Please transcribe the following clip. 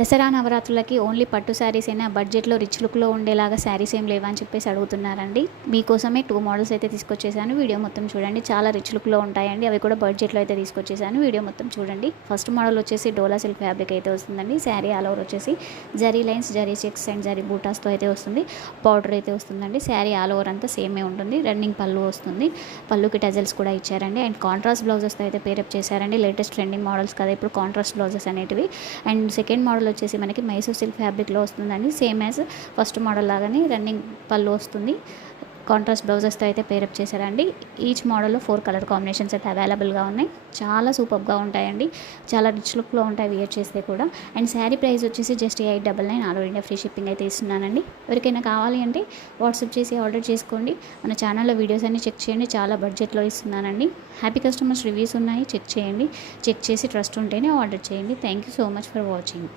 Dasara నవరాత్రులకి only పట్టు శారీస్ అయినా బడ్జెట్లో రిచ్ లుక్లో ఉండేలాగా శారీస్ ఏం లేవని చెప్పేసి అడుగుతున్నారండి. మీకోసమే 2 మోడల్స్ అయితే తీసుకొచ్చేసాను. వీడియో మొత్తం చూడండి. చాలా రిచ్ లుక్లో ఉంటాయండి. అవి కూడా బడ్జెట్లో అయితే తీసుకొచ్చేసాను. వీడియో మొత్తం చూడండి. ఫస్ట్ మోడల్ వచ్చేసి డోలా సిల్క్ ఫ్యాబ్రిక్ అయితే వస్తుందండి. శారీ ఆల్ ఓవర్ వచ్చేసి zari lines, zari checks and zari బూటాస్తో అయితే వస్తుంది. బార్డర్ అయితే వస్తుందండి. శారీ ఆల్ ఓవర్ అంతా సేమే ఉంటుంది. రన్నింగ్ పళ్ళు వస్తుంది. పళ్ళుకి టజల్స్ కూడా ఇచ్చారండి. అండ్ కాంట్రాస్ట్ బ్లౌజెస్తో అయితే పేరప్ చేశారండి. లేటెస్ట్ ట్రెండింగ్ మోడల్స్ కదా ఇప్పుడు కాంట్రాస్ట్ బ్లౌజెస్ అనేటివి. అండ్ సెకండ్ మోడల్ వచ్చేసి మనకి మైసూర్ సిల్క్ ఫ్యాబ్రిక్లో వస్తుందండి. సేమ్ యాజ్ ఫస్ట్ మోడల్ లాగానే రన్నింగ్ పళ్ళు వస్తుంది. కాంట్రాస్ట్ బ్లౌజెస్తో అయితే పేరప్ చేశారండి. ఈచ్ మోడల్లో 4 కలర్ కాంబినేషన్స్ అయితే అవైలబుల్గా ఉన్నాయి. చాలా సూపర్గా ఉంటాయండి. చాలా రిచ్ లుక్లో ఉంటాయి వియర్ చేస్తే కూడా. అండ్ శారీ ప్రైస్ వచ్చేసి just 899. All over India free shipping అయితే ఇస్తున్నానండి. ఎవరికైనా కావాలి అంటే వాట్సాప్ చేసి ఆర్డర్ చేసుకోండి. మన ఛానల్లో వీడియోస్ అన్ని చెక్ చేయండి. చాలా బడ్జెట్లో ఇస్తున్నానండి. హ్యాపీ కస్టమర్స్ రివ్యూస్ ఉన్నాయి, చెక్ చేయండి. చెక్ చేసి ట్రస్ట్ ఉంటేనే ఆర్డర్ చేయండి. Thank you so much for watching.